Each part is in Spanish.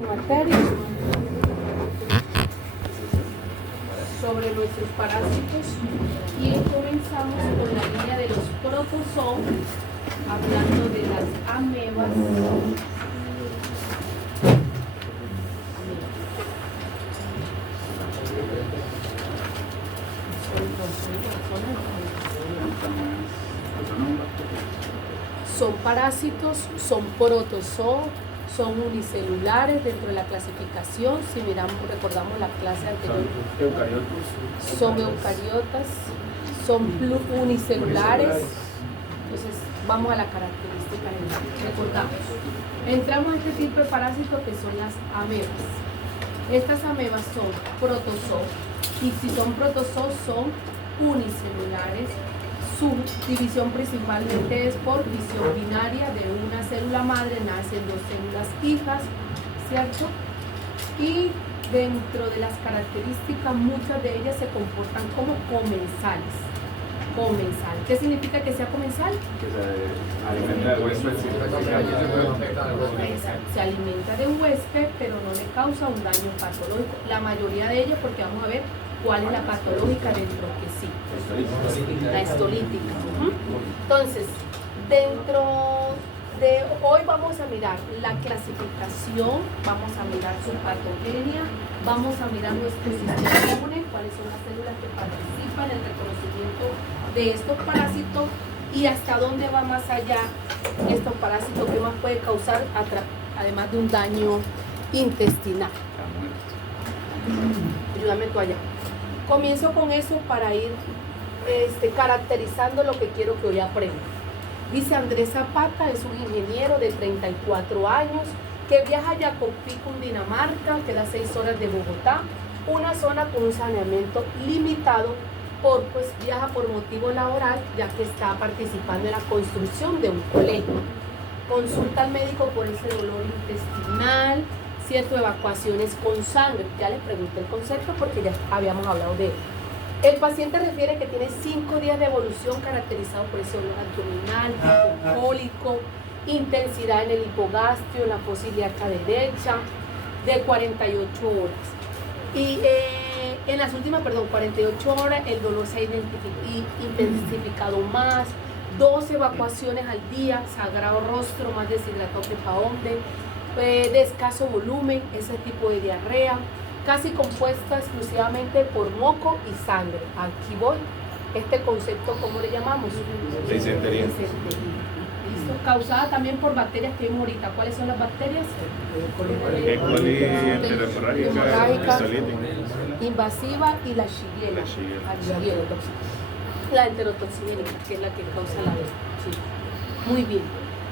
Materia sobre nuestros parásitos y comenzamos con la línea de los protozoos, hablando de las amebas. Son parásitos, son protozoos, son unicelulares dentro de la clasificación. Si miramos, recordamos la clase anterior, son eucariotas, son unicelulares. Entonces vamos a la característica general. Recordamos, entramos a este tipo de parásitos que son las amebas. Estas amebas son protozoos, y si son protozoos son unicelulares. Su división principalmente es por división binaria. De una célula madre nacen dos células hijas, ¿cierto? Y dentro de las características, muchas de ellas se comportan como comensales. Comensal. ¿Qué significa que sea comensal? Que se alimenta de huésped. Se alimenta de un huésped, pero no le causa un daño patológico. La mayoría de ellas, porque vamos a ver cuál es la patológica dentro que sí. La histolítica. Entonces, dentro de hoy vamos a mirar la clasificación, vamos a mirar su patogenia, vamos a mirar nuestro sistema inmune, cuáles son las células que participan en el reconocimiento de estos parásitos y hasta dónde va más allá estos parásitos, qué más puede causar además de un daño intestinal. Ayúdame tú allá. Comienzo con eso para ir caracterizando lo que quiero que hoy aprendan. Dice Andrés Zapata, es un ingeniero de 34 años que viaja a Jacopí, Cundinamarca, queda 6 horas de Bogotá, una zona con un saneamiento limitado, pues viaja por motivo laboral, ya que está participando en la construcción de un colegio. Consulta al médico por ese dolor intestinal, cierto, evacuaciones con sangre. Ya les pregunté el concepto porque ya habíamos hablado de él. El paciente refiere que tiene 5 días de evolución caracterizado por ese dolor abdominal, tipo cólico, intensidad en el hipogastrio, la fosa ilíaca derecha, de 48 horas. Y en las últimas, 48 horas, el dolor se ha intensificado más, 2 evacuaciones al día, sagrado rostro, más deshidratado que pa' hombre, de escaso volumen, ese tipo de diarrea, casi compuesta exclusivamente por moco y sangre. Aquí voy. Este concepto, ¿cómo le llamamos? Disentería. ¿Listo? Causada también por bacterias que vimos ahorita. ¿Cuáles son las bacterias? E. coli, enterohemorrágica, invasiva y la Shigella. La enterotoxina, que es la que causa la sí. Muy bien.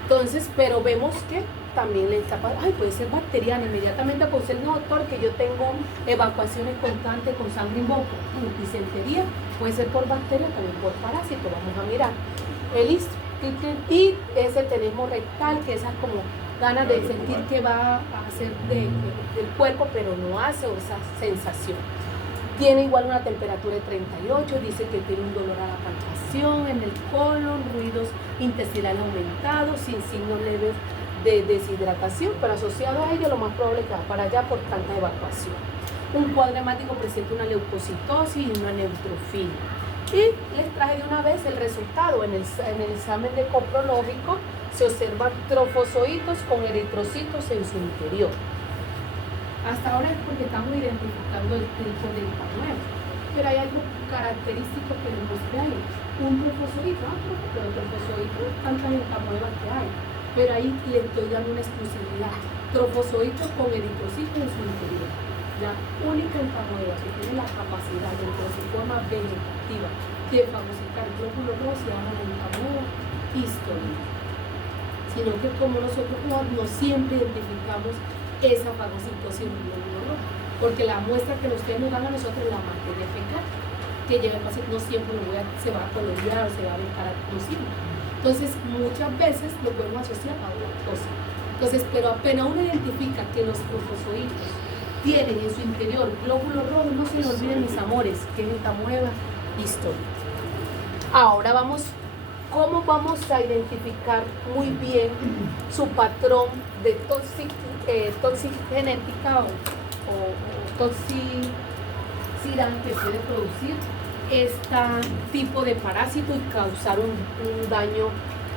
Entonces, pero vemos que también le está pasando, puede ser bacteriana. Inmediatamente aconsejo al doctor que yo tengo evacuaciones constantes con sangre en boca, disentería, puede ser por bacteria, también por parásito. Vamos a mirar. Listo. Y ese tenemos rectal, que esas como ganas de sentir que va a hacer del cuerpo, pero no hace esa sensación. Tiene igual una temperatura de 38, dice que tiene un dolor a la palpación en el colon, ruidos intestinales aumentados, sin signos leves de deshidratación, pero asociado a ello lo más probable es que va para allá por tanta evacuación. Un cuadro hemático presenta una leucocitosis y una neutrofilia. Y les traje de una vez el resultado. En el examen de coprológico se observan trofosocitos con eritrocitos en su interior. Hasta ahora es porque estamos identificando el tipo de empamueva, pero hay algo característico que les mostré ahí. Un trofosocito, pero el trofosocito, tantas empamuevas que hay, pero ahí le estoy dando una exclusividad. Trofosocitos con eritrocitos en su interior. La única empamueva que tiene la capacidad dentro de su forma vegetativa de fagocitar glóbulos rojos se llama la empamueva histolítica. Sino que como nosotros no siempre identificamos esa fagocitosis en el glóbulo rojo, porque la muestra que ustedes nos dan a nosotros es la materia fecal, que llega al paciente, no siempre se va a colorear o se va a ver característica. Entonces, muchas veces lo podemos asociar a otra cosa. Entonces, pero apenas uno identifica que los trofozoitos tienen en su interior glóbulos rojos, no se le olviden, mis amores, que es esta mueva histórica. Ahora vamos ¿Cómo vamos a identificar muy bien su patrón de toxigenética o toxicidad que puede producir este tipo de parásito y causar un daño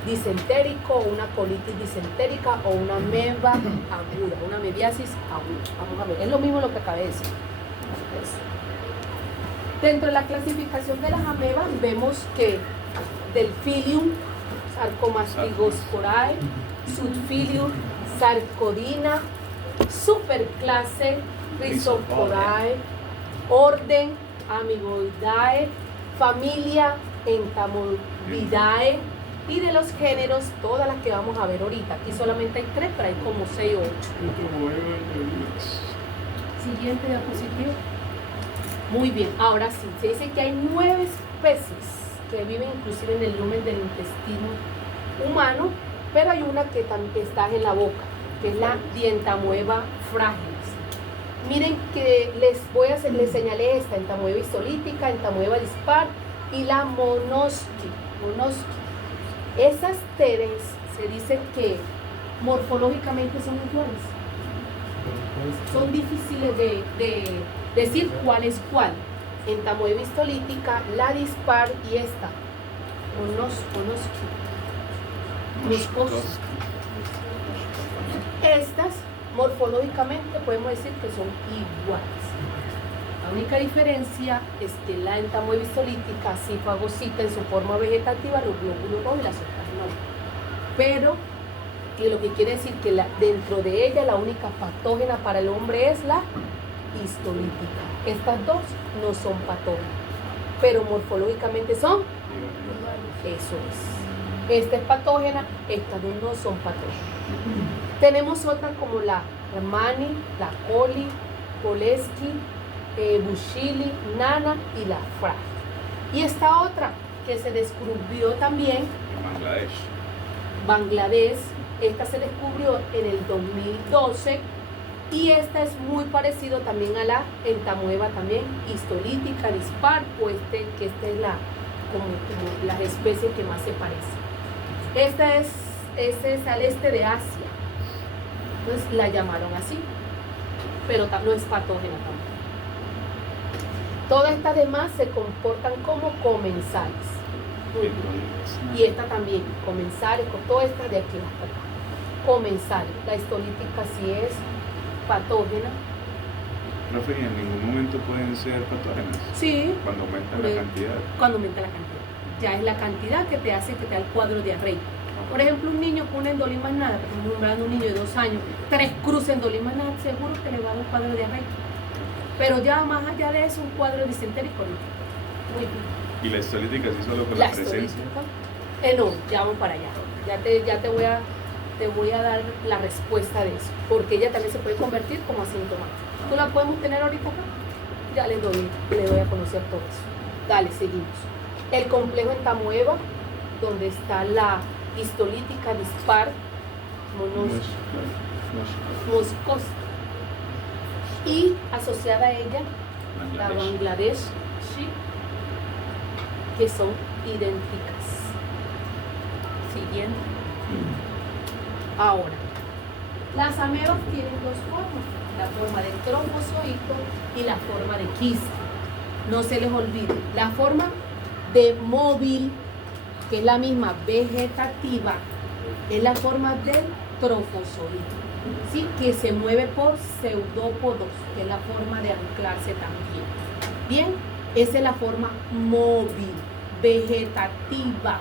disentérico, o una colitis disentérica o una ameba aguda, una amebiasis aguda? Vamos a ver, es lo mismo lo que acabé de decir. Dentro de la clasificación de las amebas vemos que Delphinium Sarcomastigosphorae, Subphilium Sarcodina, superclase Rhizosphorae, orden Amiboidae, familia Entamoeba y de los géneros todas las que vamos a ver ahorita. Aquí solamente hay 3, pero hay como 6 o 8. Siguiente diapositiva. Muy bien, ahora sí, se dice que hay 9 especies que viven inclusive en el lumen del intestino humano, pero hay una que también está en la boca, que es la Dientamoeba fragilis. Miren que les señalé esta, Entamoeba histolítica, Entamoeba dispar y la Monosky. Esas 3 se dice que morfológicamente son iguales. Son difíciles de decir cuál es cuál. Entamoeba histolítica, la dispar y esta, Monosky. Estas morfológicamente podemos decir que son iguales. La única diferencia es que la Entamoeba histolítica sí fagocita en su forma vegetativa los glóbulos rojos y las otras no. Pero, y lo que quiere decir que dentro de ella la única patógena para el hombre es la histolítica. Estas 2 no son patógenas, pero morfológicamente son. Eso es. Esta es patógena, estas 2 no son patógenas. Tenemos otras como la Rhamani, la Coli, Poleski, Bushili, Nana y la Frag. Y esta otra que se descubrió también en Bangladesh, esta se descubrió en el 2012 y esta es muy parecido también a la Entamoeba también histolítica, dispar, o que esta es como las especies que más se parecen. Esta es al este de Asia, entonces la llamaron así, pero no es patógena tampoco. Todas estas demás se comportan como comensales. Y esta también, comensales, con todas estas de aquí hasta acá. Comensales. La histolítica sí es patógena. Profe, ¿y en ningún momento pueden ser patógenas? Sí. Cuando aumenta la cantidad. Cuando aumenta la cantidad. Ya es la cantidad que te hace que te da el cuadro diarreico. Por ejemplo, un niño con una endolimas nada, que estamos nombrando un niño de 2 años, 3 cruces endolimas nada, seguro que le va a dar un cuadro diarreico. Pero ya más allá de eso, un cuadro disentérico no. Muy bien. ¿Y la histolítica sí solo con la presencia? No, ya vamos para allá. Ya te voy a dar la respuesta de eso, porque ella también se puede convertir como asintomática. ¿Tú la podemos tener ahorita acá? Ya les doy a conocer todo eso. Dale, seguimos. El complejo Entamoeba, donde está la histolítica dispar, Moscos, y asociada a ella la Bangladesh, que son idénticas. Siguiente. Ahora, las amebas tienen 2 formas, la forma de trofozoito y la forma de quiste. No se les olvide, la forma de móvil, que es la misma vegetativa, es la forma del trofozoito, ¿sí? Que se mueve por pseudópodos, que es la forma de anclarse también. Bien, esa es la forma móvil, vegetativa.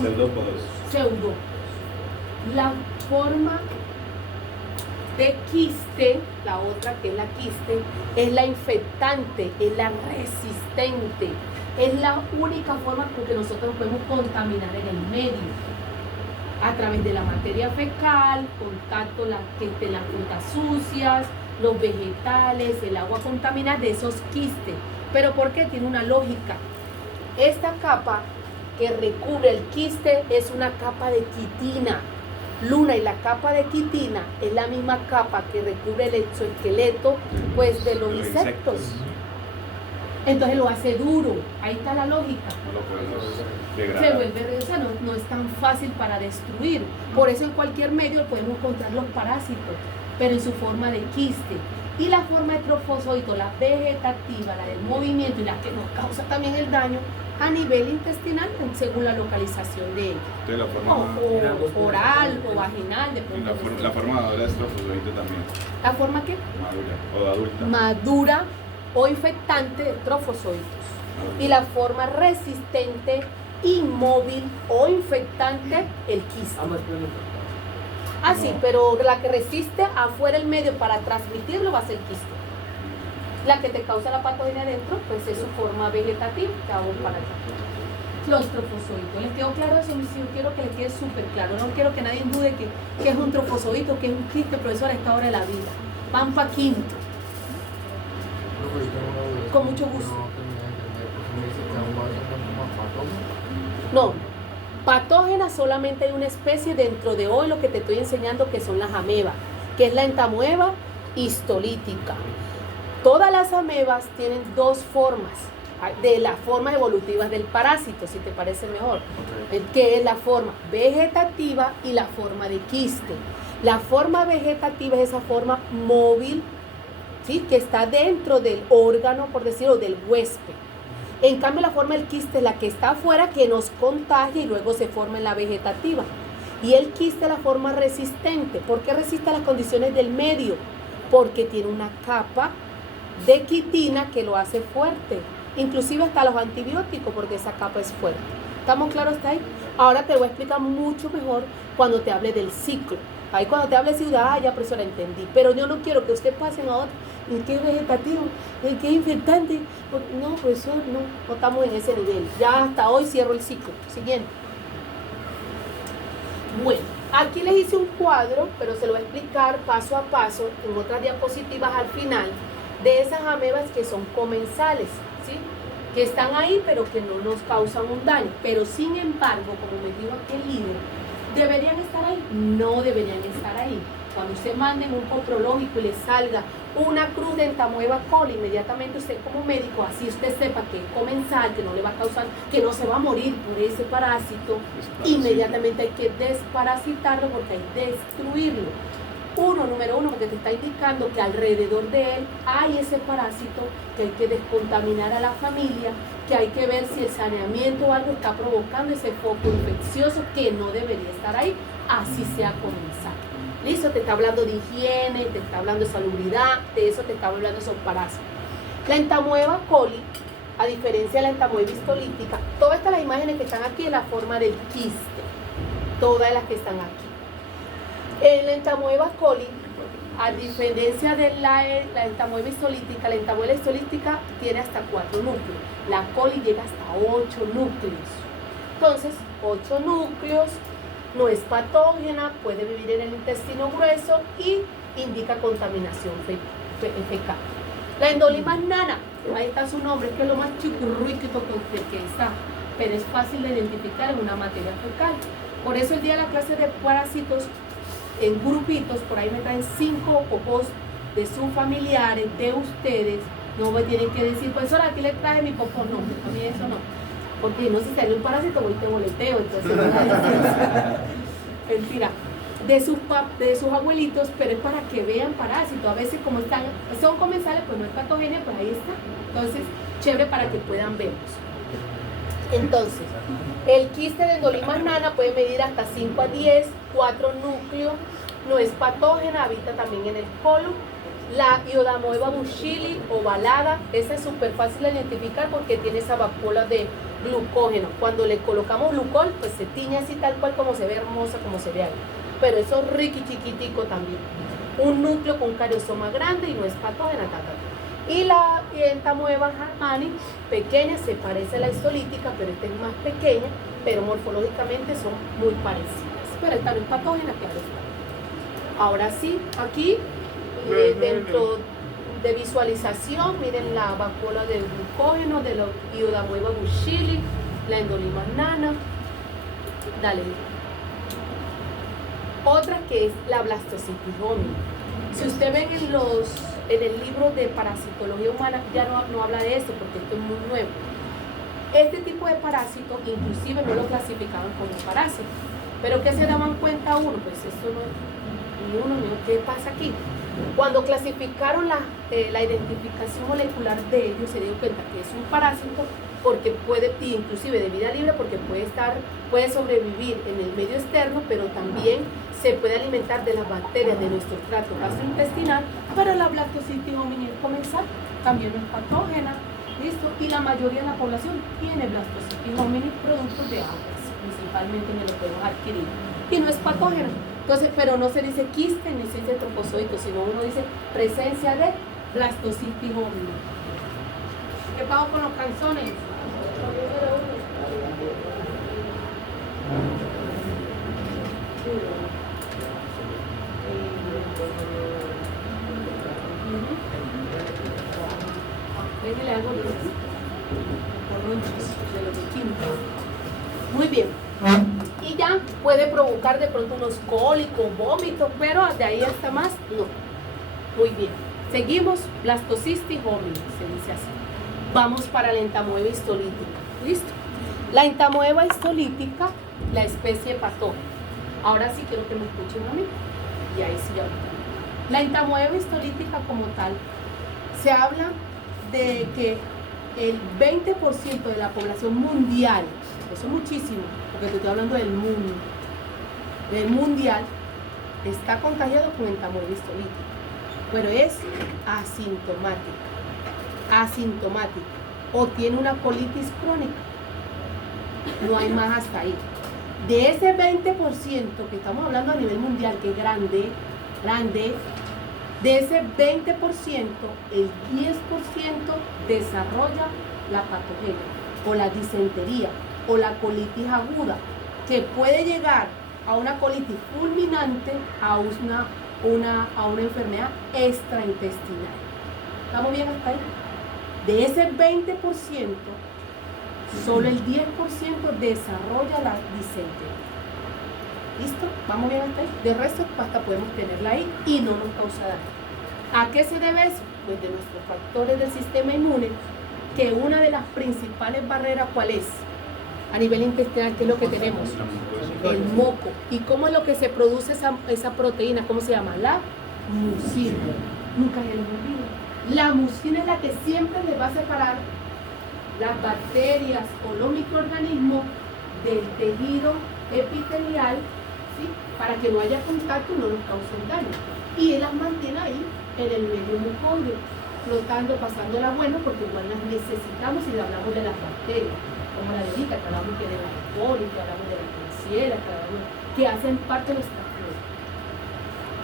Pseudópodos. Pseudo. La forma de quiste, la otra que es la quiste, es la infectante, es la resistente, es la única forma con que nosotros podemos contaminar en el medio, a través de la materia fecal, contacto las frutas sucias, los vegetales, el agua contaminada de esos quistes. ¿Pero por qué? Tiene una lógica. Esta capa que recubre el quiste es una capa de quitina. Luna, y la capa de quitina es la misma capa que recubre el exoesqueleto, pues, de los insectos. Entonces lo hace duro. Ahí está la lógica. No lo podemos Se degradar. vuelve, o sea, no es tan fácil para destruir. Por eso en cualquier medio podemos encontrar los parásitos, pero en su forma de quiste. Y la forma de trofozoito, la vegetativa, la del movimiento y la que nos causa también el daño a nivel intestinal, según la localización de ella. Entonces, la forma, O oral o vaginal, de y pronto. la forma madura es trofozoito también. ¿La forma qué? Madura o de adulta. Madura o infectante de trofozoitos. Y la forma resistente, inmóvil o infectante, el quiste. Ah, sí, pero la que resiste afuera el medio para transmitirlo va a ser el quiste. La que te causa la patogenia adentro, pues es su forma vegetativa, que vamos para allá. Los trofozoitos. ¿Les quedó claro eso? Sí, yo quiero que les quede súper claro. No quiero que nadie dude que es un trofozoito, que es un quiste, profesor, a esta hora de la vida. Van para quinto. Con mucho gusto. No, patógena solamente hay una especie dentro de hoy lo que te estoy enseñando que son las amebas, que es la entamoeba histolítica. Todas las amebas tienen dos formas, de las formas evolutivas del parásito, si te parece mejor, que es la forma vegetativa y la forma de quiste. La forma vegetativa es esa forma móvil, ¿sí?, que está dentro del órgano, por decirlo, del huésped. En cambio, la forma del quiste es la que está afuera, que nos contagia y luego se forma en la vegetativa. Y el quiste es la forma resistente. ¿Por qué resiste a las condiciones del medio? Porque tiene una capa de quitina que lo hace fuerte. Inclusive hasta los antibióticos, porque esa capa es fuerte. ¿Estamos claros hasta ahí? Ahora te voy a explicar mucho mejor cuando te hable del ciclo. Ahí cuando te hable de ciudad, ya profesora entendí. Pero yo no quiero que usted pase a otro. ¿Y qué es vegetativo? ¿Y qué es infectante? No, profesor, no estamos en ese nivel. Ya hasta hoy cierro el ciclo. Siguiente. Bueno, aquí les hice un cuadro, pero se lo voy a explicar paso a paso en otras diapositivas al final, de esas amebas que son comensales, ¿sí?, que están ahí pero que no nos causan un daño. Pero sin embargo, como me dijo aquel líder, ¿deberían estar ahí? No deberían estar ahí. Cuando usted mande un coprológico y le salga una cruz de entamoeba coli, inmediatamente usted como médico, así usted sepa que es comensal, que no le va a causar, que no se va a morir por ese parásito, inmediatamente hay que desparasitarlo porque hay que destruirlo. Número uno, porque te está indicando que alrededor de él hay ese parásito, que hay que descontaminar a la familia, que hay que ver si el saneamiento o algo está provocando ese foco infeccioso que no debería estar ahí, así sea comensal. Listo, te está hablando de higiene, te está hablando de salubridad, de eso te está hablando esos parásitos. La entamoeba coli, a diferencia de la entamoeba histolítica, todas estas las imágenes que están aquí en la forma del quiste, todas las que están aquí. En la entamoeba coli, a diferencia de la entamoeba histolítica, la entamoeba histolítica tiene hasta 4 núcleos. La coli llega hasta 8 núcleos. Entonces, 8 núcleos, no es patógena, puede vivir en el intestino grueso y indica contaminación fecal. La endolimas nana, ahí está su nombre, que es lo más chiquirriquito que está, pero es fácil de identificar en una materia fecal. Por eso el día de la clase de parásitos, en grupitos, por ahí me traen 5 popós de sus familiares, de ustedes. No me tienen que decir, profesora, aquí le traje mi popó. No, a mí eso no. Porque no sé si sale un parásito, voy y te boleteo. Entonces, mentira. De sus abuelitos, pero es para que vean parásitos. A veces, como son comensales, pues no es patogenia, pues ahí está. Entonces, chévere para que puedan verlos. Entonces, el quiste de endolimas nana puede medir hasta 5 a 10, 4 núcleos, no es patógena, habita también en el colon. La Iodamoeba bushili ovalada, esa es súper fácil de identificar porque tiene esa vacuola de glucógeno. Cuando le colocamos glucol, pues se tiñe así tal cual como se ve hermosa, como se ve ahí. Pero eso es riqui chiquitico también. Un núcleo con cariosoma grande y no es patógena, Y la entamoeba harmani, pequeña, se parece a la histolítica, pero esta es más pequeña, pero morfológicamente son muy parecidas. Pero esta no es patógena, claro está. Ahora sí, aquí, dentro de visualización, miren la vacuola del glucógeno, de la Iodamoeba bushili, la endolimas nana. Dale. Otra que es la blastocitis homi. Si usted ve en el libro de parasitología humana, ya no habla de esto porque esto es muy nuevo. Este tipo de parásito inclusive no lo clasificaban como parásito. Pero ¿qué se daban cuenta uno? Pues esto no es ni uno ni otro. ¿Qué pasa aquí? Cuando clasificaron la identificación molecular de ellos, se dio cuenta que es un parásito porque puede, inclusive de vida libre, porque puede sobrevivir en el medio externo, pero también se puede alimentar de las bacterias de nuestro tracto gastrointestinal. Pero la Blastocystis hominis comensal también no es patógena, ¿listo? Y la mayoría de la población tiene Blastocystis hominis productos de aguas, principalmente me lo podemos adquirir. Y no es patógena. Entonces, pero no se dice quiste ni se dice trofozoito, sino uno dice presencia de Blastocystis hominis. ¿Qué pasó con los canzones? Le hago los corronchos de los de quinta. Muy bien. Y ya puede provocar de pronto unos cólicos, vómitos, pero de ahí hasta más, no. Muy bien. Seguimos, Blastocystis hominis, se dice así. Vamos para la entamoeba histolítica. ¿Listo? La entamoeba histolítica, la especie patógena. Ahora sí quiero que me escuchen a mí. Y ahí sí ya. La entamoeba histolítica como tal, se habla de que el 20% de la población mundial, eso es muchísimo, porque te estoy hablando del mundo, del mundial, está contagiado con entamoeba histolítica, pero es asintomática, o tiene una colitis crónica, no hay más hasta ahí. De ese 20% que estamos hablando a nivel mundial, que es grande, de ese 20%, el 10% desarrolla la patogenia o la disentería o la colitis aguda, que puede llegar a una colitis fulminante, a una enfermedad extraintestinal. ¿Estamos bien hasta ahí? De ese 20%, solo el 10% desarrolla la disentería. ¿Listo? ¿Vamos bien hasta ahí? De resto, hasta podemos tenerla ahí y no nos causa daño. ¿A qué se debe eso? Pues de nuestros factores del sistema inmune, que una de las principales barreras, ¿cuál es? A nivel intestinal, ¿qué es lo que tenemos? El moco. ¿Y cómo es lo que se produce esa proteína? ¿Cómo se llama? La mucina. Nunca se les olvida. La mucina es la que siempre les va a separar las bacterias o los microorganismos del tejido epitelial, ¿sí? Para que no haya contacto y no nos causen daño. Y él las mantiene ahí en el medio mucoide, flotando, pasándola bueno, porque igual las necesitamos y le hablamos de las bacterias, como la de ahorita, que hablamos de la E. coli, que hablamos de la Klebsiella, que hacen parte de nuestra flora.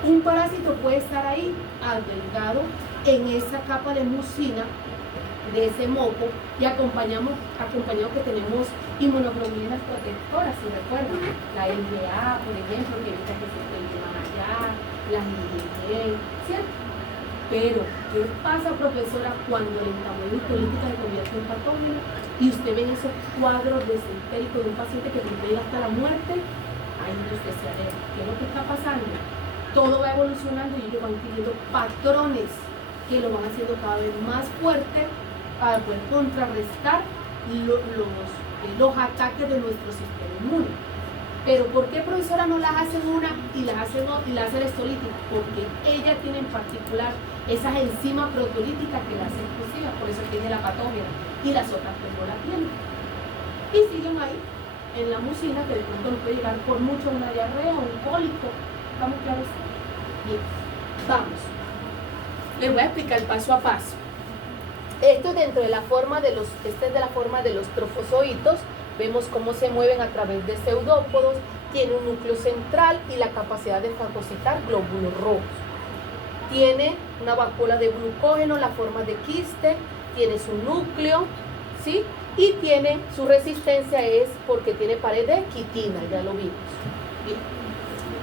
Un parásito puede estar ahí agregado en esa capa de mucina, de ese moco, y acompañado que tenemos inmunoglobulinas protectoras, si recuerdan, la IgA, por ejemplo, que evita que se puedan allá, las IgG, ¿cierto? Pero, ¿qué pasa, profesora, cuando la entamoeba histolítica se convierte en patógeno y usted ve esos cuadros desentéricos de un paciente que puede ir hasta la muerte? Ahí usted se aleja. ¿Qué es lo que está pasando? Todo va evolucionando y ellos van adquiriendo patrones que lo van haciendo cada vez más fuerte para poder contrarrestar los ataques de nuestro sistema inmune. Pero ¿por qué, profesora, no las hacen una y las hacen otra y las hacen histolítica? Porque ella tiene en particular esas enzimas proteolíticas que las hacen exclusivas, por eso tiene la patógena, y las otras pues no la tienen. Y siguen ahí, en la mucina, que de pronto nos puede llegar por mucho una diarrea, un cólico. ¿Estamos claros? Bien, vamos. Les voy a explicar el paso a paso. Esto es dentro de la forma de los, esta es de la forma de los trofozoitos. Vemos cómo se mueven a través de pseudópodos, tiene un núcleo central y la capacidad de fagocitar glóbulos rojos. Tiene una vacuola de glucógeno, la forma de quiste, tiene su núcleo, ¿sí? Y tiene su resistencia es porque tiene pared de quitina, ya lo vimos. Bien.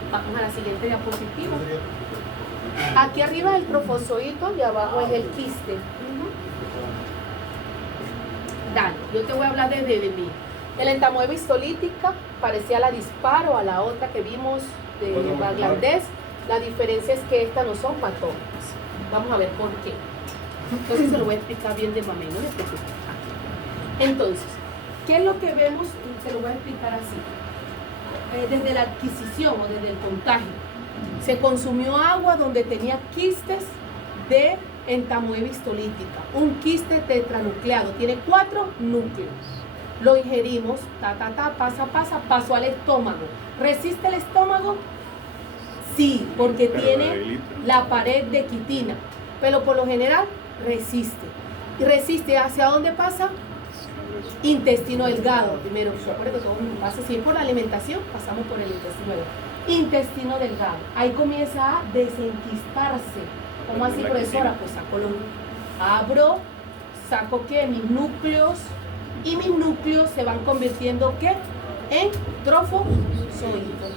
Vamos a la siguiente diapositiva. Aquí arriba es el trofozoito y abajo es el quiste. Dale, yo te voy a hablar de mí. El entamoeba histolítica parecía la disparo a la otra que vimos de Bangladesh, La diferencia es que estas no son patógenas. Vamos a ver por qué. Entonces se lo voy a explicar bien de mamey, no le preocupes. Entonces, ¿qué es lo que vemos? Se lo voy a explicar así. Desde la adquisición o desde el contagio, se consumió agua donde tenía quistes de entamoeba histolítica, un quiste tetranucleado, tiene 4 núcleos. Lo ingerimos, pasó al estómago. ¿Resiste el estómago? Sí, porque tiene la pared de quitina, pero por lo general resiste. ¿Y resiste hacia dónde pasa? Intestino delgado. Primero, recuerda que todo pasa siempre por la alimentación, pasamos por el intestino delgado. Intestino delgado. Ahí comienza a desenquistarse. ¿Cómo así, profesora? Pues saco abro, saco ¿qué? Mis núcleos, y mis núcleos se van convirtiendo ¿qué? En trofozoitos.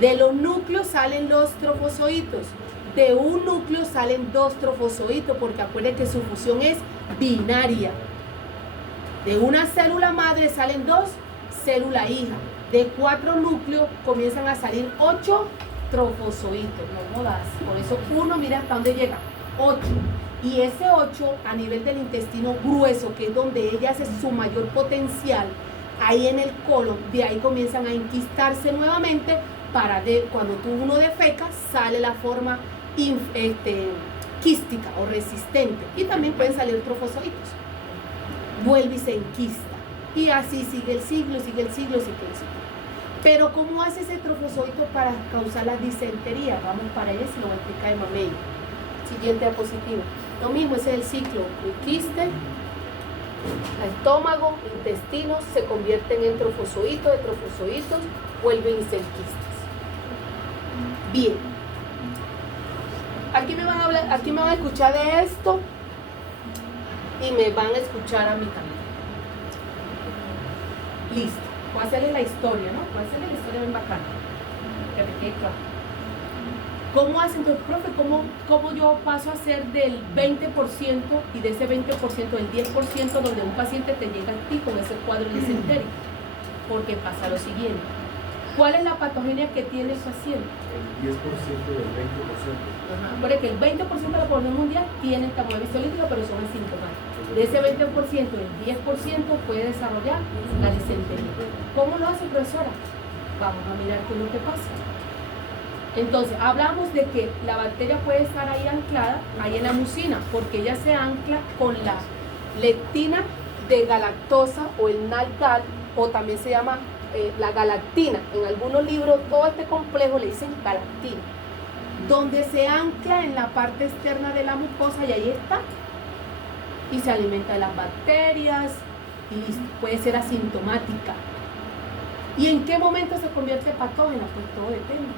De los núcleos salen los trofozoitos. De un núcleo salen 2 trofozoitos, porque acuérdense que su fusión es binaria. De una célula madre salen 2 células hija. De 4 núcleos comienzan a salir 8 trofozoitos. No jodas. Por eso uno, mira hasta dónde llega. 8. Y ese 8 a nivel del intestino grueso, que es donde ella hace su mayor potencial, ahí en el colon, de ahí comienzan a enquistarse nuevamente para cuando uno defeca, sale la forma quística o resistente. Y también pueden salir trofozoitos. Vuelve y se enquista. Y así sigue el ciclo. Pero ¿cómo hace ese trofozoito para causar la disentería? Vamos para allá, se lo voy a explicar en mamey. Siguiente diapositiva. Lo mismo, ese es el ciclo. Un quiste, estómago, intestinos, se convierten en trofozoitos, de trofozoitos vuelven y se enquistan. Bien. Aquí me van a escuchar de esto y me van a escuchar a mí también. Listo. Voy a hacerle la historia, ¿no? Voy a hacerle la historia bien bacana. Que me quede claro. ¿Cómo hacen, entonces, profe? ¿Cómo yo paso a ser del 20% y de ese 20% del 10% donde un paciente te llega a ti con ese cuadro disentérico? Porque pasa lo siguiente. ¿Cuál es la patogenia que tiene el paciente? El 10% del 20%. Ajá, porque el 20% de la población mundial tiene entamoeba histolítica, pero son asintomáticos. De ese 20%, el 10% puede desarrollar la disentería. ¿Cómo lo hace, profesora? Vamos a mirar qué es lo que pasa. Entonces, hablamos de que la bacteria puede estar ahí anclada, ahí en la mucina, porque ella se ancla con la lectina de galactosa o el nalgal, o también se llama la galactina. En algunos libros, todo este complejo le dicen galactina, donde se ancla en la parte externa de la mucosa y ahí está. Y se alimenta de las bacterias y puede ser asintomática. ¿Y en qué momento se convierte en patógena? Pues todo depende.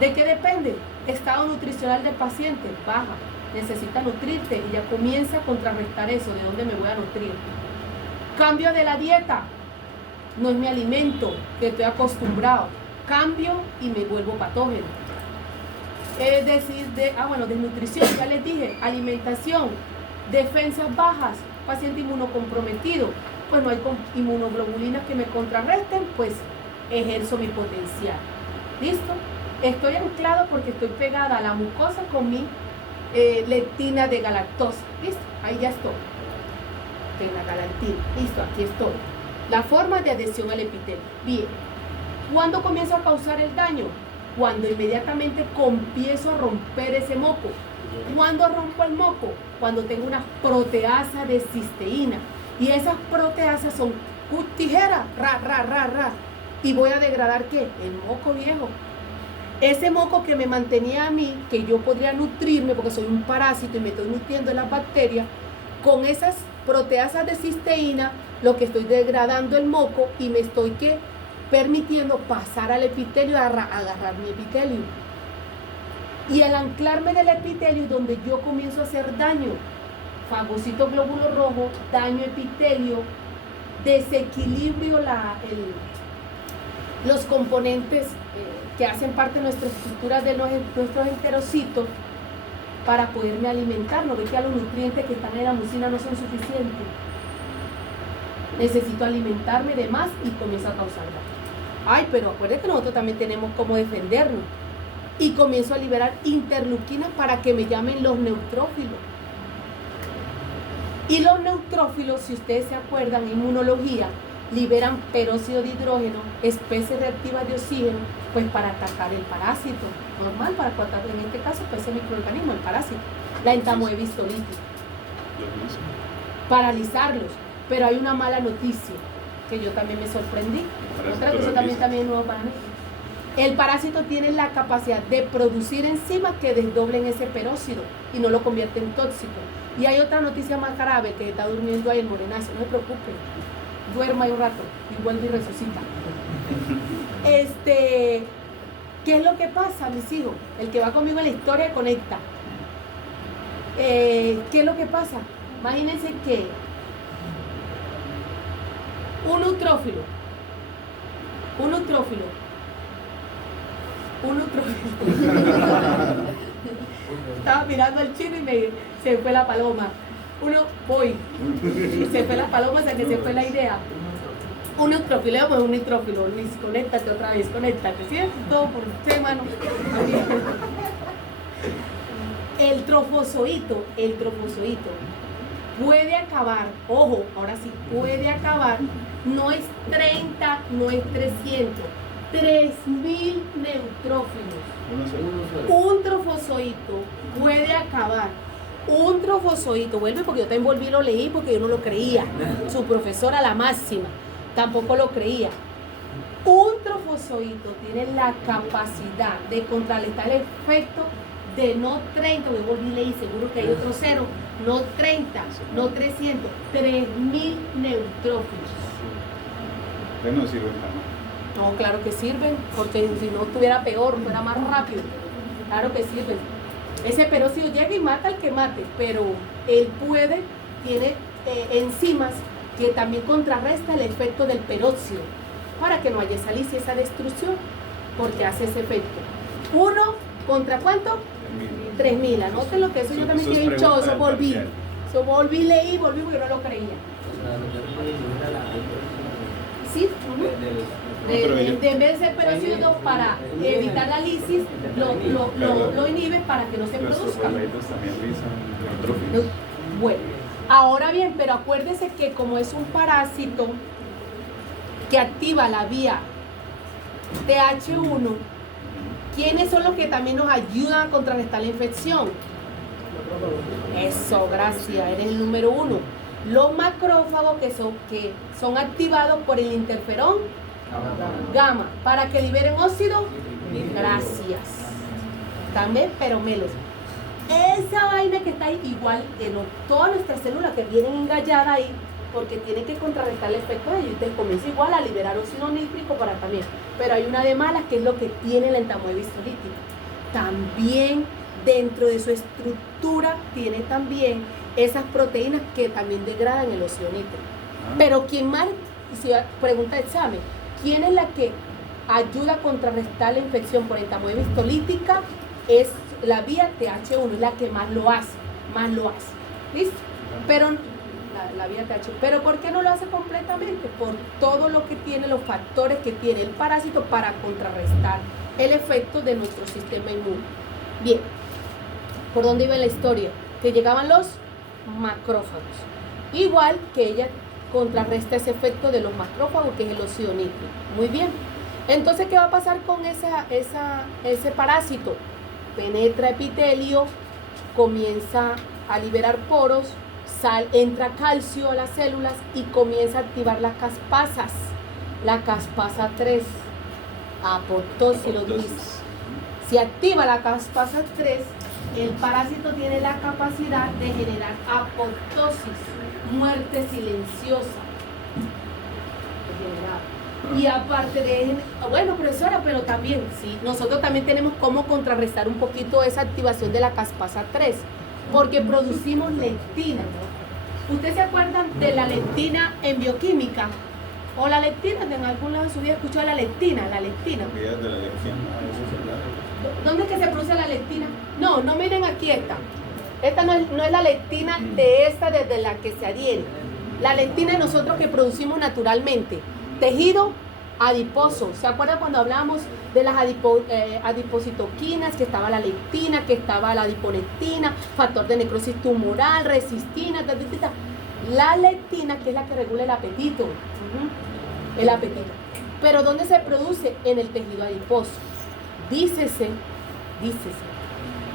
¿De qué depende? Estado nutricional del paciente, baja, necesita nutrirte y ya comienza a contrarrestar eso, ¿de dónde me voy a nutrir? Cambio de la dieta, no es mi alimento, que estoy acostumbrado, cambio y me vuelvo patógeno. Es decir, desnutrición, ya les dije, alimentación, defensas bajas, paciente inmunocomprometido, pues no hay inmunoglobulinas que me contrarresten, pues ejerzo mi potencial. ¿Listo? Estoy anclado porque estoy pegada a la mucosa con mi lectina de galactosa. ¿Listo? Ahí ya estoy. En la galactina. Listo, aquí estoy. La forma de adhesión al epitelio. Bien. ¿Cuándo comienzo a causar el daño? Cuando inmediatamente comienzo a romper ese moco. ¿Cuándo rompo el moco? Cuando tengo una proteasa de cisteína. Y esas proteasas son tijeras, ra. Y voy a degradar ¿qué? El moco viejo. Ese moco que me mantenía a mí, que yo podría nutrirme porque soy un parásito y me estoy nutriendo de las bacterias, con esas proteasas de cisteína, lo que estoy degradando el moco y me estoy ¿qué? Permitiendo pasar al epitelio, agarrar mi epitelio. Y al anclarme del epitelio es donde yo comienzo a hacer daño. Fagocito glóbulo rojo, daño epitelio, desequilibrio los componentes que hacen parte de nuestra estructura de nuestros enterocitos para poderme alimentar. No ve que a los nutrientes que están en la mucina no son suficientes. Necesito alimentarme de más y comienzo a causar daño. Ay, pero acuérdense que nosotros también tenemos cómo defendernos. y comienzo a liberar interleuquinas para que me llamen los neutrófilos. Y los neutrófilos, si ustedes se acuerdan, inmunología, liberan peróxido de hidrógeno, especies reactivas de oxígeno, pues para atacar el parásito. Normal, para atacar en este caso, pues ese microorganismo, el parásito. La entamoebis tolitis. Paralizarlos. Pero hay una mala noticia, que yo también me sorprendí. Otra cosa también es nuevo para mí. El parásito tiene la capacidad de producir enzimas que desdoblen ese peróxido y no lo convierten en tóxico. Y hay otra noticia más grave, que está durmiendo ahí el morenazo, no se preocupen, duerma ahí un rato y vuelve y resucita. ¿Qué es lo que pasa, mis hijos? El que va conmigo en la historia conecta. ¿Qué es lo que pasa? Imagínense que un neutrófilo, estaba mirando al chino y se fue la paloma. Se fue la paloma, o sea que se fue la idea. Un neutrófilo, pues un nitrófilo. Luis, conéctate otra vez, conéctate. ¿Sí? Todo por usted, mano. El trofozoito puede acabar, ojo, ahora sí, puede acabar, no es 30, no es 300, 3.000 neutrófilos. Un trofozoito puede acabar. Un trofozoito, vuelve porque yo te envolví, lo leí porque yo no lo creía. Su profesora, la máxima, tampoco lo creía. Un trofozoito tiene la capacidad de contrarrestar el efecto de no 30, yo volví y leí, seguro que hay otro cero, no 30, no 300, 3.000 neutrófilos. Ustedes no sirven para nada. No, claro que sirven, porque si no estuviera peor, fuera más rápido. Claro que sirven. Ese peróxido llega y mata al que mate, pero él tiene enzimas que también contrarresta el efecto del peróxido, para que no haya esa lisis, esa destrucción, porque hace ese efecto. ¿Uno contra cuánto? 3.000. Anoten lo que eso yo también estoy hinchoso, volví, leí, volví porque no lo creía. Sí, de vez de peróxido para evitar la lisis, lo inhibe para que no se Los produzca. trofoleitos también lisan neutrófilos. Bueno, ahora bien, pero acuérdense que como es un parásito que activa la vía TH1, ¿quiénes son los que también nos ayudan a contrarrestar la infección? Eso, gracias, eres el número 1. Los macrófagos que son activados por el interferón gamma para que liberen óxido. Gracias. También, pero melos. Esa vaina que está ahí, igual de todas nuestras células que vienen engalladas ahí, porque tiene que contrarrestar el efecto de ellos. Entonces comienza igual a liberar óxido nítrico para también. Pero hay una de malas que es lo que tiene la entamoebis tolítica. También dentro de su estructura tiene también esas proteínas que también degradan el óxido nítrico. Pero ¿quién más? Si pregunta examen, ¿quién es la que ayuda a contrarrestar la infección por entamoebis tolítica? Es la vía TH1, es la que más lo hace. ¿Listo? Pero la vía TH1. ¿Pero por qué no lo hace completamente? Por todo lo que tiene, los factores que tiene el parásito para contrarrestar el efecto de nuestro sistema inmune. Bien, ¿por dónde iba la historia? Que llegaban los macrófagos. Igual que ella contrarresta ese efecto de los macrófagos, que es el óxido nítrico. Muy bien. Entonces, ¿qué va a pasar con ese parásito? Penetra epitelio, comienza a liberar poros, entra calcio a las células y comienza a activar las caspasas. La caspasa 3, apoptosis, lo dice. Si activa la caspasa 3, el parásito tiene la capacidad de generar apoptosis, muerte silenciosa. Y aparte de, bueno, profesora, pero también, sí, nosotros también tenemos cómo contrarrestar un poquito esa activación de la caspasa 3, porque producimos lectina. ¿Ustedes se acuerdan de la lectina en bioquímica? O la lectina, en algún lado de su vida escuchó la lectina. Propiedades de la lectina. ¿Dónde es que se produce la lectina? No miren aquí esta. Esta no es la lectina de esta desde la que se adhiere. La lectina es nosotros que producimos naturalmente. Tejido Adiposo. ¿Se acuerdan cuando hablamos de las adipocitoquinas? Que estaba la lectina, que estaba la adiponectina, factor de necrosis tumoral, resistina, la lectina, que es la que regula el apetito. El apetito. Pero ¿dónde se produce? En el tejido adiposo. Dícese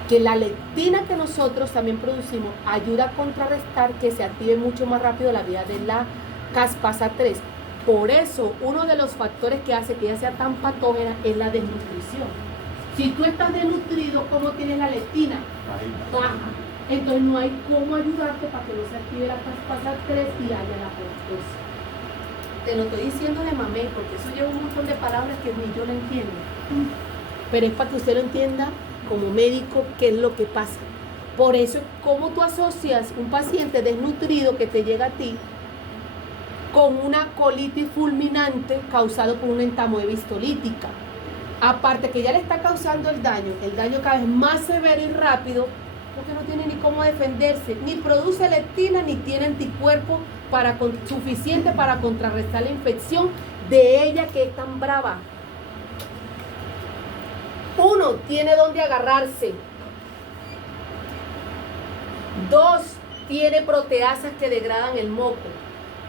que la lectina que nosotros también producimos ayuda a contrarrestar que se active mucho más rápido la vía de la caspasa 3. Por eso, uno de los factores que hace que ella sea tan patógena es la desnutrición. Si tú estás desnutrido, ¿cómo tienes la lectina? Baja. Entonces no hay cómo ayudarte para que no se active la caspasa 3 y haya la apoptosis. Te lo estoy diciendo de mamé, porque eso lleva un montón de palabras que ni yo lo entiendo. Pero es para que usted lo entienda como médico qué es lo que pasa. Por eso, ¿cómo tú asocias un paciente desnutrido que te llega a ti con una colitis fulminante causado por una entamoeba histolítica? Aparte que ya le está causando el daño cada vez más severo y rápido, porque no tiene ni cómo defenderse, ni produce lectina, ni tiene anticuerpos suficiente para contrarrestar la infección de ella que es tan brava. Uno, tiene donde agarrarse. Dos, tiene proteasas que degradan el moco.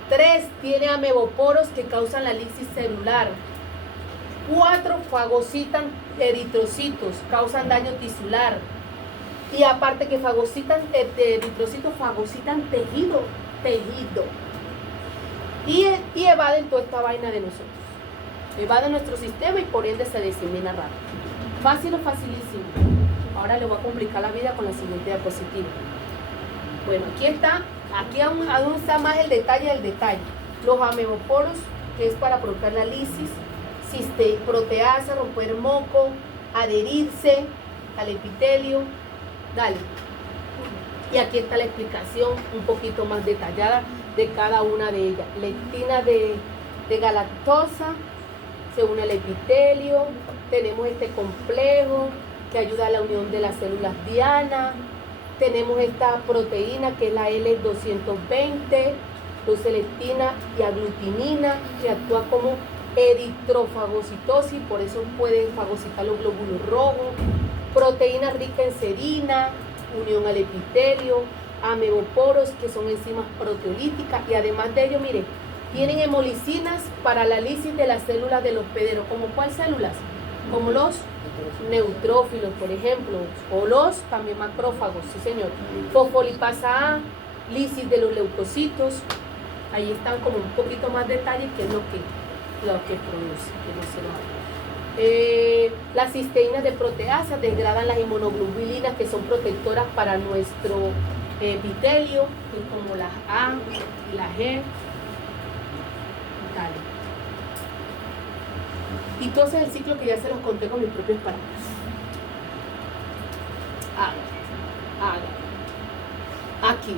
3, tiene ameboporos que causan la lisis celular. 4, fagocitan eritrocitos, causan daño tisular. Y aparte que fagocitan eritrocitos, fagocitan tejido. Y evaden toda esta vaina de nosotros. Evaden nuestro sistema y por ende se disemina rápido. Fácil o facilísimo. Ahora le voy a complicar la vida con la siguiente diapositiva. Bueno, aquí aún está más el detalle del detalle. Los ameboporos, que es para provocar la lisis, proteasa, romper moco, adherirse al epitelio. Dale. Y aquí está la explicación un poquito más detallada de cada una de ellas. Lectina de galactosa, se une al epitelio. Tenemos este complejo que ayuda a la unión de las células diana. Tenemos esta proteína que es la L220, lucelectina y aglutinina, que actúa como eritrofagocitosis, por eso puede fagocitar los glóbulos rojos. Proteína rica en serina, unión al epitelio, ameboporos, que son enzimas proteolíticas, y además de ello, mire, tienen hemolicinas para la lisis de las células del hospedero. ¿Como cuáles células? Como los neutrófilos, por ejemplo, o los también macrófagos, sí señor. Fosfolipasa A, lisis de los leucocitos. Ahí están como un poquito más detalles que es lo que produce, que no se lo haga. Las cisteínas de proteasas degradan las inmunoglobulinas, que son protectoras para nuestro epitelio, como las A y la G. Dale. Y entonces el ciclo que ya se los conté con mis propias palabras. Aquí.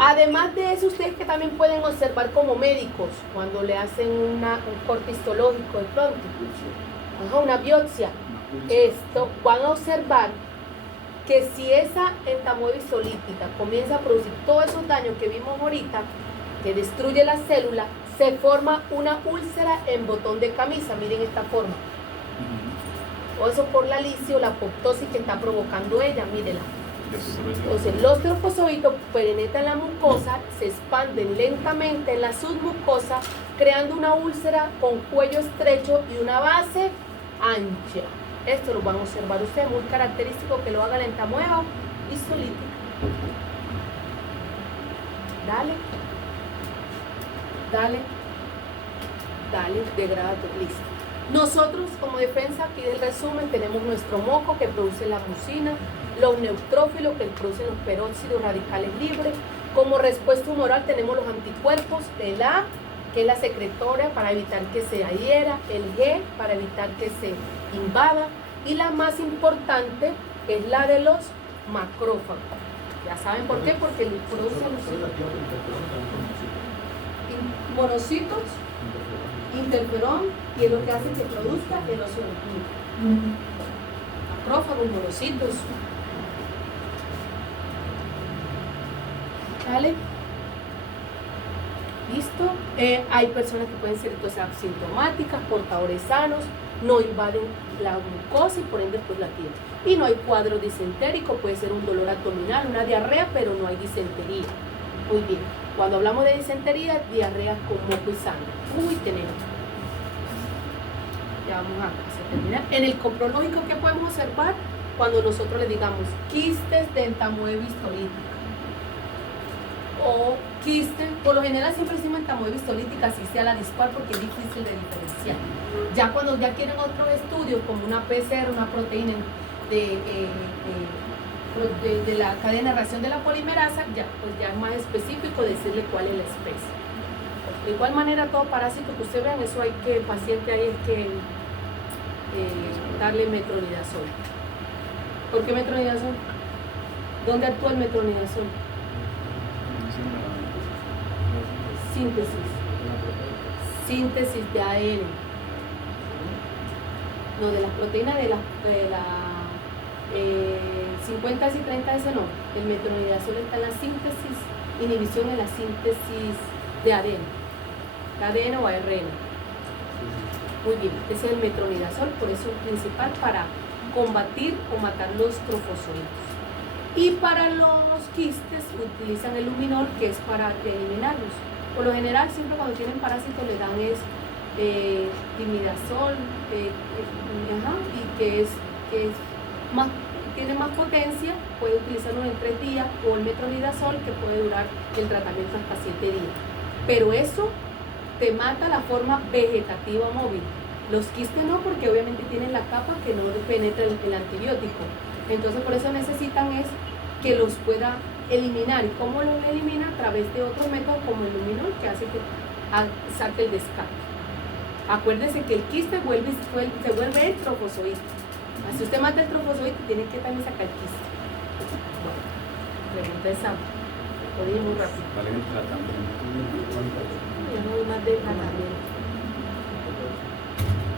Además de eso, ustedes que también pueden observar como médicos cuando le hacen un corte histológico de pronto, una biopsia, esto van a observar que si esa entamoeba histolítica comienza a producir todos esos daños que vimos ahorita, que destruye la célula, se forma una úlcera en botón de camisa. Miren esta forma. O eso por la lisis o la apoptosis que está provocando ella, mírenla. Entonces los trofosóitos penetran la mucosa, se expanden lentamente en la submucosa, creando una úlcera con cuello estrecho y una base ancha. Esto lo van a observar ustedes, muy característico que lo haga la entamoeba histolítica. Dale, degrada tu listo. Nosotros como defensa, aquí del resumen, tenemos nuestro moco que produce la mucina, los neutrófilos que producen los peróxidos radicales libres. Como respuesta humoral tenemos los anticuerpos, el A, que es la secretora para evitar que se adhiera, el G para evitar que se invada, y la más importante es la de los macrófagos. Ya saben por qué, porque producen monocitos, interferón, y es lo que hace que produzca el óxido nítrico. Macrófagos, monocitos. ¿Vale? ¿Listo? Hay personas que pueden ser entonces asintomáticas, portadores sanos, no invaden la mucosa y por ende pues la tienen. Y no hay cuadro disentérico, puede ser un dolor abdominal, una diarrea, pero no hay disentería. Muy bien, cuando hablamos de disentería, diarrea con moco y sangre. Uy, tenemos. Ya vamos a terminar. En el coprológico, ¿qué podemos observar? Cuando nosotros le digamos quistes de entamoebis histolítica o quistes, por lo general siempre decimos entamoebis histolítica, así sea la dispar, porque es difícil de diferenciar. Ya cuando ya quieren otros estudios como una PCR, una proteína de la cadena de reacción de la polimerasa, ya, pues ya es más específico decirle cuál es la especie. De igual manera, todo parásito que ustedes vean, eso hay que, paciente hay que darle metronidazol. ¿Por qué metronidazol? ¿Dónde actúa el metronidazol? Síntesis de ADN. No, de las proteínas de la 50 y 30 ese no. El metronidazol está en la síntesis, inhibición en la síntesis de ADN. ADN o ARN. Muy bien, ese es el metronidazol, por eso es principal para combatir o matar los trofozoitos. Y para los quistes utilizan el luminol, que es para eliminarlos. Por lo general, siempre cuando tienen parásitos le dan es timidazol, y que es más, tiene más potencia, puede utilizarlo en 3 días, o el metronidazol, que puede durar el tratamiento hasta 7 días. Pero eso te mata la forma vegetativa móvil. Los quistes no, porque obviamente tienen la capa que no penetra el antibiótico. Entonces por eso necesitan es que los pueda eliminar. ¿Y cómo los elimina? A través de otros métodos como el luminol, que hace que saque el descarte. Acuérdese que el quiste se vuelve el trofozoide. Si usted mata el trofozoide, tiene que también sacar el quiste. Bueno, pregunta esa. Lo dije muy rápido. ¿Cuál es el tratamiento? Yo no voy más de tratamiento.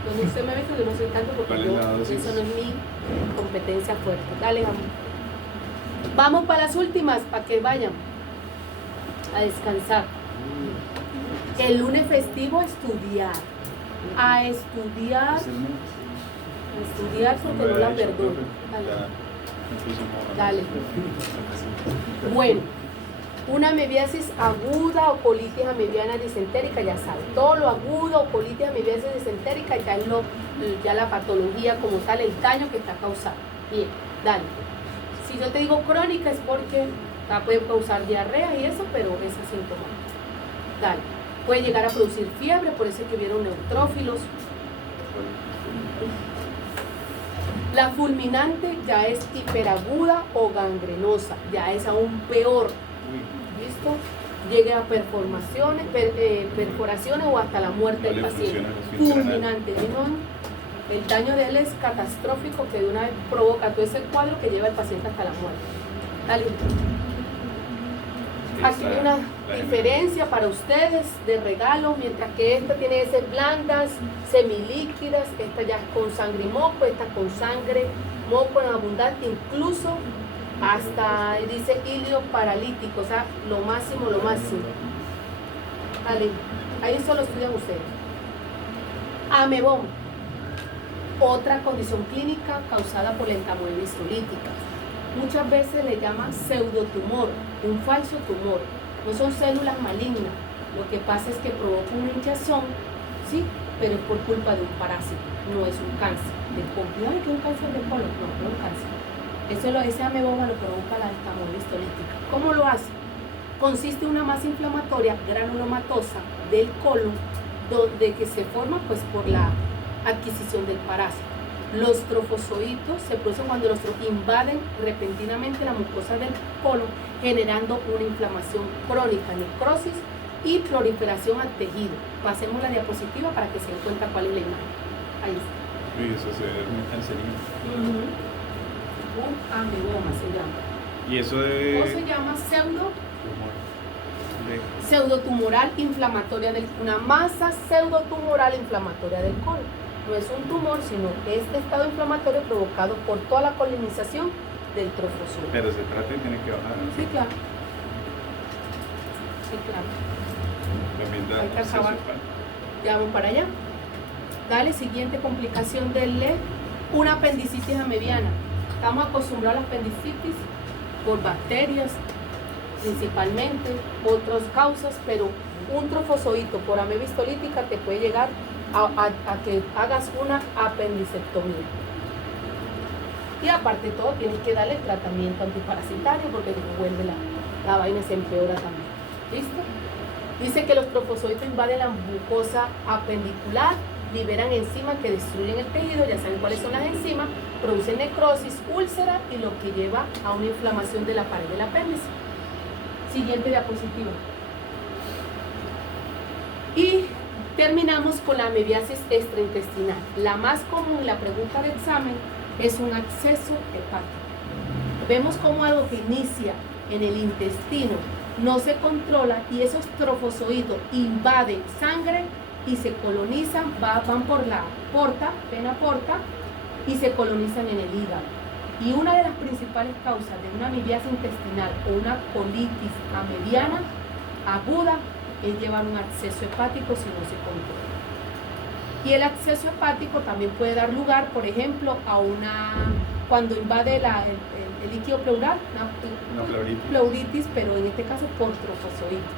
Cuando usted me ve que yo no soy tanto, porque eso no es mi competencia fuerte. Dale, vamos. Vamos para las últimas, para que vayan a descansar. El lunes festivo, estudiar. A estudiar. Estudiar porque no la perdono. Dale. Bueno. Una amebiasis aguda o colitis amebiana disentérica, ya saben, todo lo agudo o colitis amebiasis disentérica ya es ya la patología como tal, el daño que está causando. Bien, dale. Si yo te digo crónica es porque puede causar diarrea y eso, pero es asintomático. Dale. Puede llegar a producir fiebre, por eso es que vieron neutrófilos. La fulminante ya es hiperaguda o gangrenosa, ya es aún peor. ¿Listo? Llegue a perforaciones o hasta la muerte del paciente. Fulminante, ¿no? El daño de él es catastrófico, que de una vez provoca todo ese cuadro que lleva al paciente hasta la muerte. Dale. Aquí hay una diferencia para ustedes de regalo, mientras que esta tiene heces blandas, semilíquidas, esta ya es con sangre y moco, esta con sangre, moco en abundante, incluso hasta dice hilio paralítico, o sea, lo máximo. Vale, ahí solo estudian ustedes. Ameboma, otra condición clínica causada por la entamoebis histolítica. Muchas veces le llaman pseudotumor, un falso tumor. No son células malignas, lo que pasa es que provoca una hinchazón, ¿sí? Pero es por culpa de un parásito, no es un cáncer del colon. ¿Ay, que es un cáncer del colon? No es un cáncer. Ese ameboma lo provoca la entamoebis histolítica. ¿Cómo lo hace? Consiste en una masa inflamatoria granulomatosa del colon, donde que se forma pues por la adquisición del parásito. Los trofozoitos se producen cuando los invaden repentinamente la mucosa del colon, generando una inflamación crónica, necrosis y proliferación al tejido. Pasemos la diapositiva para que se den cuenta cuál es la imagen. Ahí está. Y eso se ve muy cancerígeno. Un ameboma se llama. Y eso de... ¿Cómo se llama? Pseudotumoral inflamatoria una masa pseudotumoral inflamatoria del colon. No es un tumor, sino que este estado inflamatorio provocado por toda la colonización del trofozoide. Pero se trata y tiene que bajar, ¿no? Sí, claro. Sí, claro. También da Hay que acceso acabar. hepático. Ya vamos para allá. Dale, siguiente complicación del LED, una apendicitis a mediana. Estamos acostumbrados a la apendicitis por bacterias, principalmente, otras causas, pero un trofozoito por ameba histolítica te puede llegar a que hagas una apendicectomía. Y aparte de todo, tienes que darle tratamiento antiparasitario porque si no vuelve la vaina se empeora también. ¿Listo? Dice que los trofozoitos invaden la mucosa apendicular, liberan enzimas que destruyen el tejido, ya saben cuáles son las enzimas, producen necrosis, úlcera y lo que lleva a una inflamación de la pared del apéndice. Siguiente diapositiva. Y terminamos con la amebiasis extraintestinal. La más común, la pregunta de examen, es un absceso hepático. Vemos cómo algo que inicia en el intestino no se controla y esos trofozoitos invaden sangre y se colonizan, van por la porta, vena porta, y se colonizan en el hígado. Y una de las principales causas de una amebiasis intestinal o una colitis amebiana aguda es llevar un absceso hepático si no se controla. Y el absceso hepático también puede dar lugar, por ejemplo, a cuando invade el líquido pleural, Una pleuritis. pleuritis, pero en este caso por trofozoitos.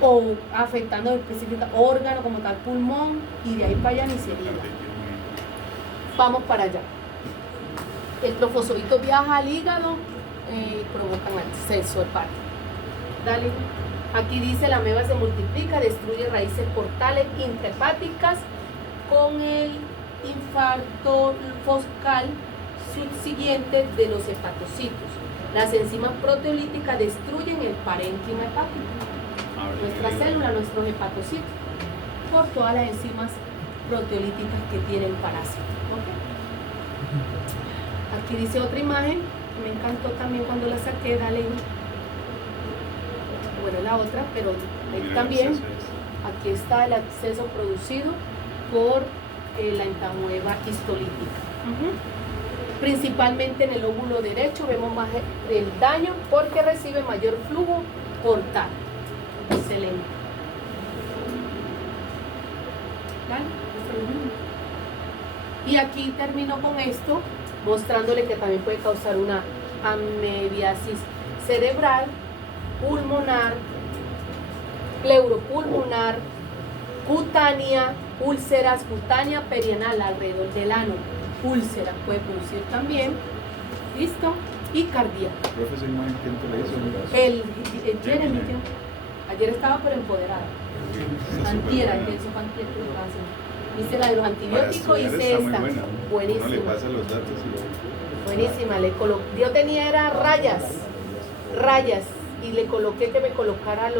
O afectando específicamente órgano como tal pulmón y de ahí para allá ni se diga. Vamos para allá. El trofozoito viaja al hígado y provocan absceso hepático. Dale. Aquí dice la ameba se multiplica, destruye raíces portales intrahepáticas con el infarto focal subsiguiente de los hepatocitos. Las enzimas proteolíticas destruyen el parénquima hepático, nuestra célula, nuestros hepatocitos, por todas las enzimas proteolíticas que tiene el parásito. ¿Okay? Aquí dice otra imagen, me encantó también cuando la saqué, dale. Bueno, la otra, pero ahí también, aquí está el absceso producido por la entamueba histolítica. Principalmente en el lóbulo derecho vemos más el daño porque recibe mayor flujo portal. Excelente. ¿Vale? Y aquí termino con esto, mostrándole que también puede causar una amebiasis cerebral, pulmonar, pleuropulmonar, cutánea, úlceras cutánea perianal alrededor del ano, úlceras puede producir también, ¿listo? Y cardíaca. Profe, esa imagen, ¿quién te la hizo? El Jeremy, ayer estaba pero empoderada. Antiera, que eso fue antier que lo estaba haciendo. Hice la de los antibióticos, hice esta. Buenísima. No le pasa los datos y Buenísima, yo tenía era rayas, y le coloqué que me colocara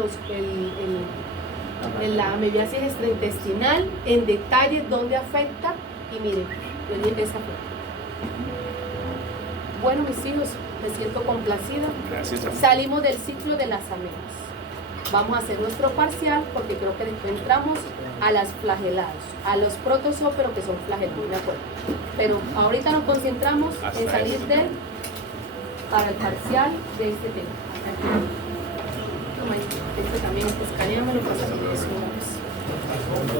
la amebiasis extraintestinal en detalle dónde afecta y miren, yo dije esa fue. Bueno, mis hijos, me siento complacida. Gracias. Salimos del ciclo de las amebas. Vamos a hacer nuestro parcial porque creo que después entramos a las flagelados, a los protozóperos que son flagelados, ¿de acuerdo? Pero ahorita nos concentramos en salir para el parcial de este tema. Toma, este también, escaneame, lo pasa por eso.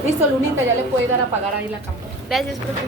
Listo, Lunita, ya le puede dar a apagar ahí la cámara. Gracias, profe.